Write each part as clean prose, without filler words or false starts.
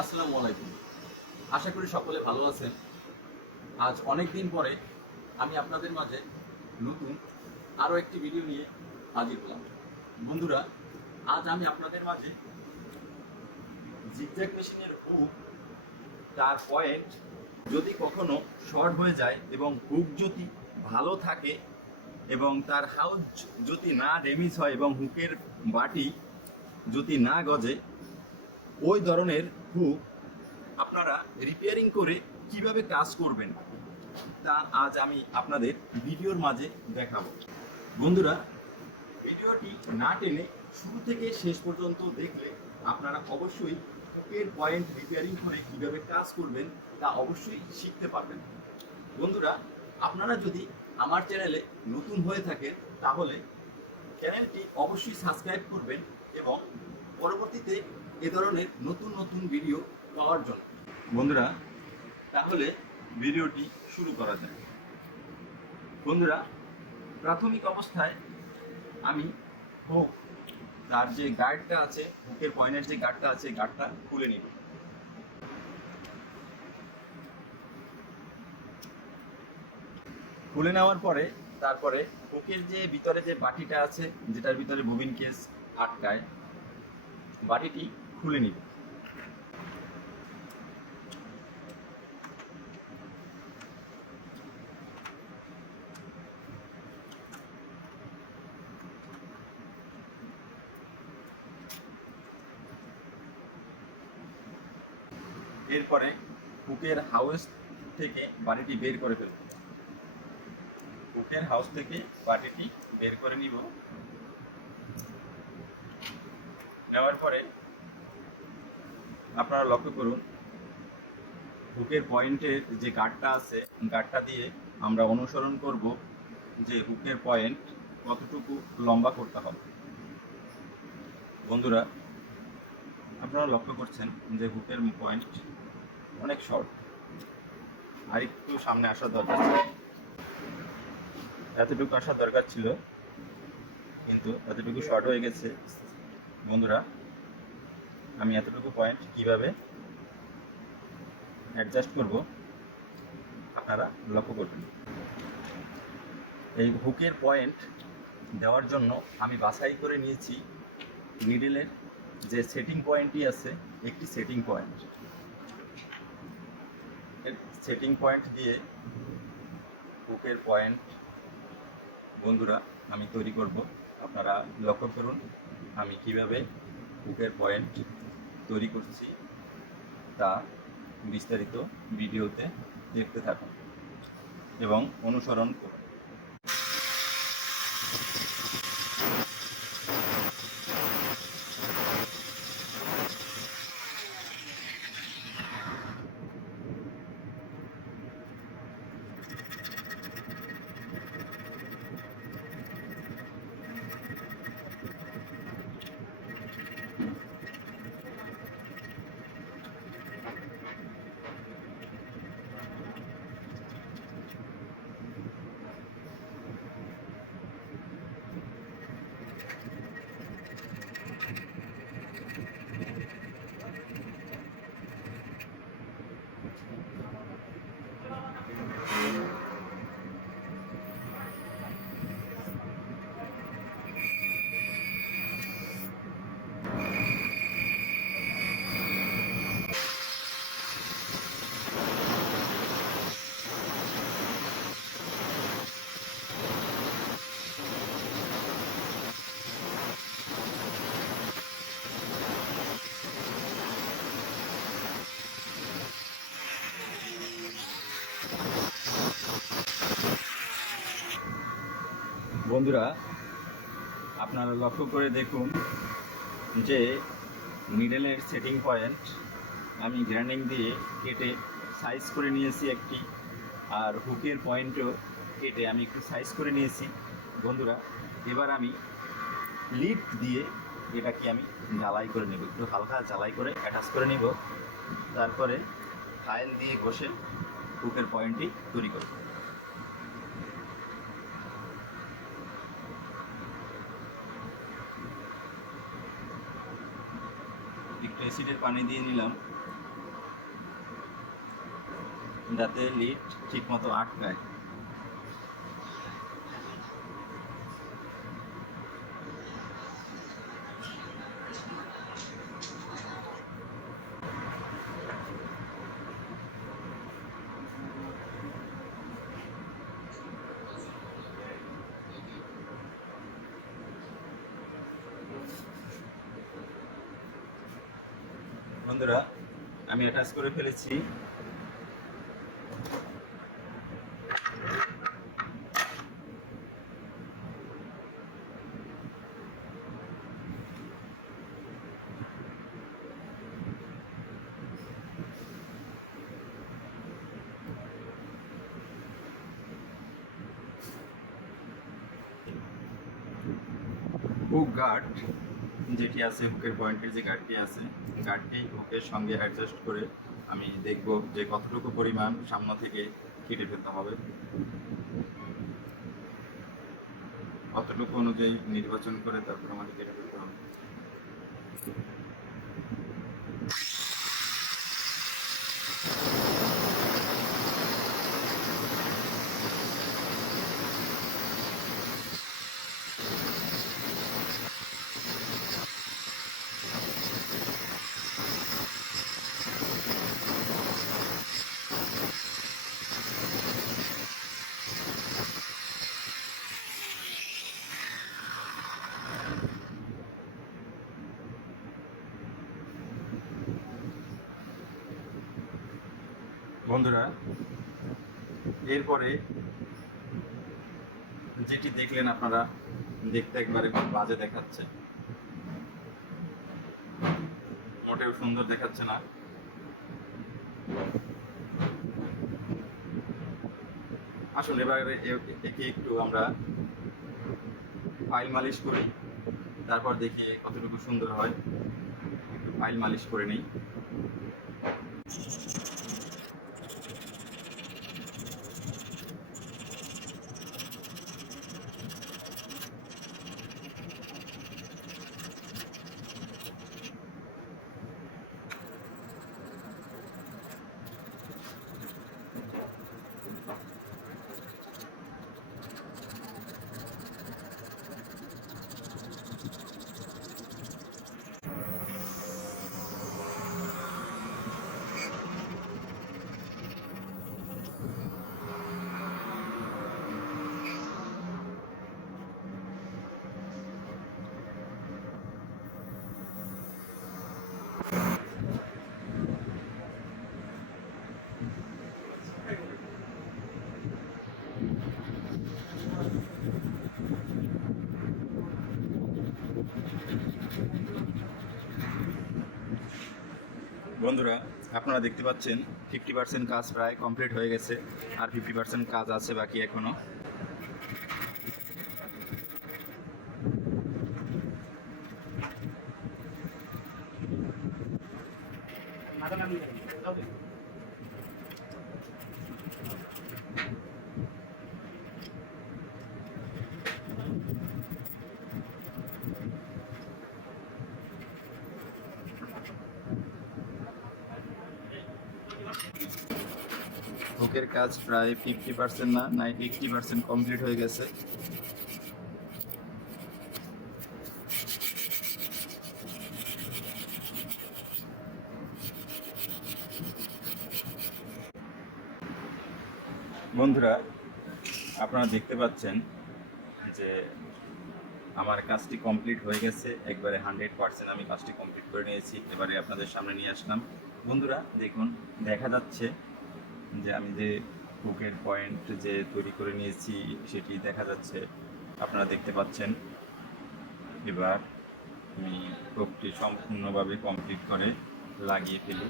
আসসালামু আলাইকুম। আশা করি সকলে ভালো আছেন। আজ অনেক দিন পরে আমি আপনাদের মাঝে নতুন আরও একটি ভিডিও নিয়ে হাজির হলাম। বন্ধুরা, আজ আমি আপনাদের মাঝে জিগজ্যাগ মেশিনের হুক, তার পয়েন্ট যদি কখনো শর্ট হয়ে যায় এবং হুক যদি ভালো থাকে এবং তার হাউজ যদি না ড্যামেজ হয় এবং হুকের বাটি যদি না গজে, ওই ধরনের হুক আপনারা রিপেয়ারিং করে কিভাবে কাজ করবেন তা আজ আমি আপনাদের ভিডিওর মাঝে দেখাবো। বন্ধুরা, ভিডিওটি না টেনে শুরু থেকে শেষ পর্যন্ত দেখলে আপনারা অবশ্যই হুকের পয়েন্ট রিপেয়ারিং করে কিভাবে কাজ করবেন তা অবশ্যই শিখতে পারবেন। বন্ধুরা, আপনারা যদি আমার চ্যানেলে নতুন হয়ে থাকেন তাহলে চ্যানেলটি অবশ্যই সাবস্ক্রাইব করবেন এবং পরবর্তীতে এ ধরনের নতুন নতুন ভিডিও পাওয়ার জন্য। বন্ধুরা, তাহলে ভিডিওটি শুরু করা যায়। বন্ধুরা, প্রাথমিক অবস্থায় আমি হুক, তার যে গার্ডটা আছে, হুকের পয়েন্টের যে গার্ডটা আছে, গার্ডটা খুলে নিব। খুলে নেওয়ার পরে তারপরে হুকের যে ভিতরে যে বাটিটা আছে, যেটার ভিতরে ববিন কেস আটকায়, বাটিটি খুলে নিব। এরপরে হুকের হাউস থেকে বাটিটি বের করে ফেলব। হুকের হাউস থেকে বাটিটি বের করে নিব। নেওয়ার পরে আপনারা লক্ষ্য করুন, হুকের পয়েন্টের যে গার্ডটা আছে, গার্ডটা দিয়ে আমরা অনুসরণ করব যে হুকের পয়েন্ট কতটুকু লম্বা করতে হবে। বন্ধুরা, আপনারা লক্ষ্য করছেন যে হুকের পয়েন্ট অনেক শর্ট, আর একটু সামনে আসার দরকার ছিল, এতটুকু আসার দরকার ছিল, কিন্তু এতটুকু শর্ট হয়ে গেছে। বন্ধুরা, আমি এতটুকু পয়েন্ট কিভাবে অ্যাডজাস্ট করব আপনারা লক্ষ্য করবেন। এই হুকের পয়েন্ট দেওয়ার জন্য আমি বাছাই করে নিয়েছি নিডেলের যে সেটিং পয়েন্টটি আছে, একটি সেটিং পয়েন্ট। এর সেটিং পয়েন্ট দিয়ে হুকের পয়েন্ট বন্ধুরা আমি তৈরি করব। আপনারা লক্ষ্য করুন আমি কিভাবে হুকের পয়েন্ট তৈরি করছি তা বিস্তারিত ভিডিওতে দেখতে থাকুন এবং অনুসরণ করুন। বন্ধুরা, আপনারা লক্ষ্য করে দেখুন যে নিডেলের সেটিং পয়েন্ট আমি গ্রাইন্ডিং দিয়ে কেটে সাইজ করে নিয়েছি একটি, আর হুকের পয়েন্টও কেটে আমি একটু সাইজ করে নিয়েছি। বন্ধুরা, এবার আমি লিড দিয়ে এটাকে আমি ঝালাই করে নেব, একটু হালকা ঝালাই করে অ্যাটাচ করে নিব। তারপরে ফাইল দিয়ে ঘষে হুকের পয়েন্টটি তৈরি করব। একটু অ্যাসিডের পানি দিয়ে নিলাম যাতে লিড ঠিক মতো আটকায়। বন্ধুরা, আমি অ্যাটাচ করে ফেলেছি। হুক গার্ড যেটি আছে, হুকের পয়েন্টের যে গার্ডটি আছে, গার্ডটি হুকের সঙ্গে অ্যাডজাস্ট করে আমি দেখব যে কতটুকু পরিমাণ সামনে থেকে কেটে ফেলতে হবে। কতটুকু অনুযায়ী নির্বাচন করে তারপর আমাকে কেটে ফেলতে হবে। বন্ধুরা, এরপরে যেটি দেখলেন আপনারা, দেখতে একবারে খুব বাজে দেখাচ্ছে, মোটেও সুন্দর দেখাচ্ছে না। আসুন এবারে একে একটু আমরা ফাইল মালিশ করি, তারপর দেখি কতটুকু সুন্দর হয়। একটু ফাইল মালিশ করে নিই। বন্ধুরা, আপনারা দেখতে পাচ্ছেন 50% কাজ প্রায় কমপ্লিট হয়ে গেছে, আর 50% কাজ আছে বাকি এখনো। হুকের কাজ প্রায় 50% না 80% কমপ্লিট হয়ে গেছে। বন্ধুরা, আপনারা দেখতে পাচ্ছেন যে আমার কাজটি কমপ্লিট হয়ে গেছে, একবারে 100% আমি কাজটি কমপ্লিট করে নিয়েছি। এবারে আপনাদের সামনে নিয়ে আসলাম। বন্ধুরা দেখুন, দেখা যাচ্ছে যে আমি যে হুকের পয়েন্ট যে তৈরি করে নিয়েছি সেটি দেখা যাচ্ছে, আপনারা দেখতে পাচ্ছেন। এবার আমি হুকটি সম্পূর্ণভাবে কমপ্লিট করে লাগিয়ে ফেলি।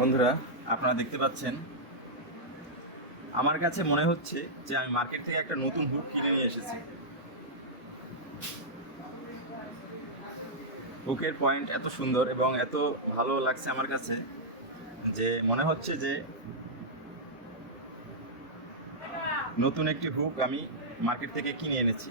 বন্ধুরা, আপনারা দেখতে পাচ্ছেন, আমার কাছে মনে হচ্ছে যে আমি মার্কেট থেকে একটা নতুন হুক কিনে নিয়ে এসেছি। হুকের পয়েন্ট এত সুন্দর এবং এত ভালো লাগছে আমার কাছে যে মনে হচ্ছে যে নতুন একটি হুক আমি মার্কেট থেকে কিনে এনেছি।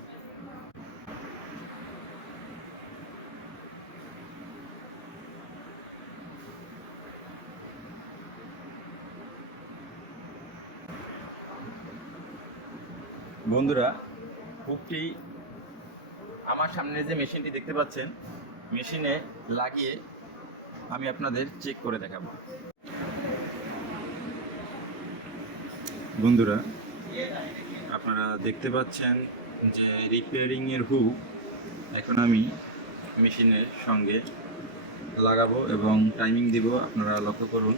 বন্ধুরা, হুকটি আমার সামনে যে মেশিনটি দেখতে পাচ্ছেন, মেশিনে লাগিয়ে আমি আপনাদের চেক করে দেখাবো। বন্ধুরা, আপনারা দেখতে পাচ্ছেন যে রিপেয়ারিংয়ের হুক এখন আমি মেশিনের সঙ্গে লাগাবো এবং টাইমিং দিব। আপনারা লক্ষ্য করুন।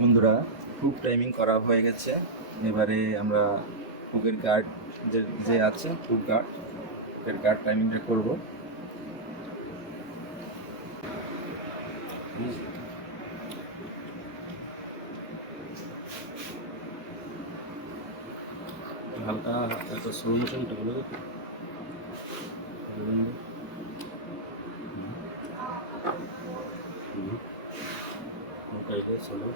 বন্ধুরা, হুক টাইমিং করা হয়ে গেছে। এবারে আমরা হুকের গার্ড যে আছে, হুক গার্ড, এর গার্ড টাইমিংটা করব। হালকা এত স্লো মোশনটা বলে দেবো স্লো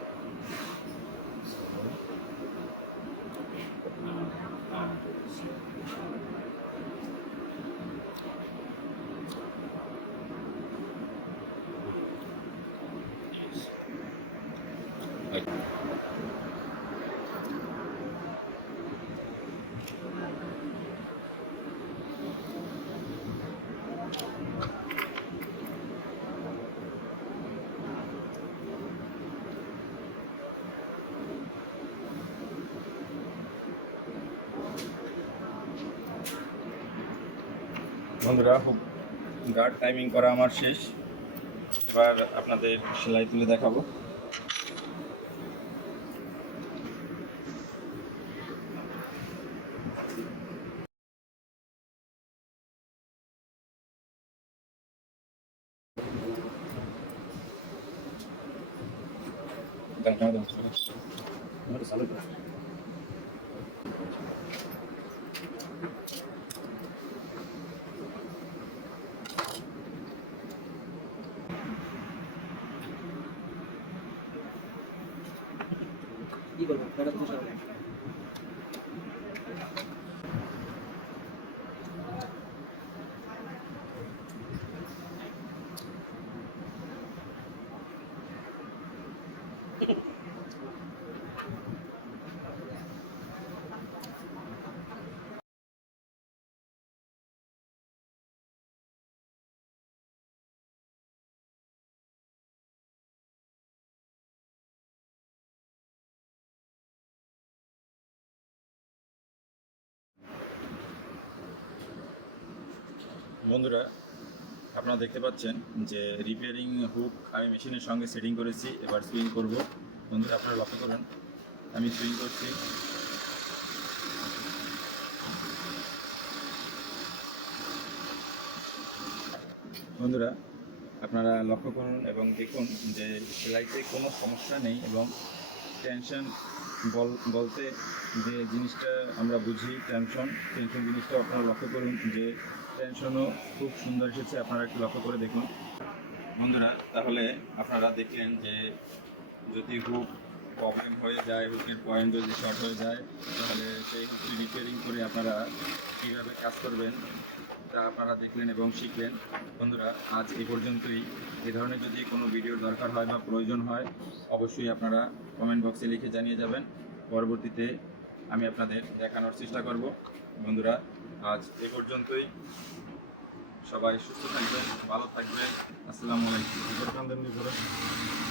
বন্ধুরা, হুক গার্ড টাইমিং করা আমার শেষ। এবার আপনাদের সেলাই তুলে দেখাবো। কি করবো বন্ধুরা, আপনারা দেখতে পাচ্ছেন যে রিপেয়ারিং হুক আমি মেশিনের সঙ্গে সেটিং করেছি। এবার সুইং করব। বন্ধুরা, আপনারা লক্ষ্য করুন, আমি সুইং করছি। বন্ধুরা, আপনারা লক্ষ্য করুন এবং দেখুন যে সেলাইতে কোনো সমস্যা নেই এবং টেনশন বলতে যে জিনিসটা আমরা বুঝি টেনশন জিনিসটা আপনারা লক্ষ্য করুন যে টেনশনও খুব সুন্দর এসেছে, আপনারা একটু লক্ষ্য করে দেখুন বন্ধুরা। তাহলে আপনারা দেখলেন যে যদি হুক প্রবলেম হয়ে যায়, হুকের পয়েন্ট যদি শর্ট হয়ে যায়, তাহলে সেই হুকটি রিপেয়ারিং করে আপনারা কীভাবে কাজ করবেন তা আপনারা দেখলেন এবং শিখলেন। বন্ধুরা, আজ এই পর্যন্তই। এই ধরনের যদি কোনো ভিডিওর দরকার হয় বা প্রয়োজন হয়, অবশ্যই আপনারা কমেন্ট বক্সে লিখে জানিয়ে যাবেন। পরবর্তীতে আমি আপনাদের দেখানোর চেষ্টা করব। বন্ধুরা, আজ এই পর্যন্তই। সবাই সুস্থ থাকবেন, ভালো থাকবেন। আসসালামু আলাইকুম।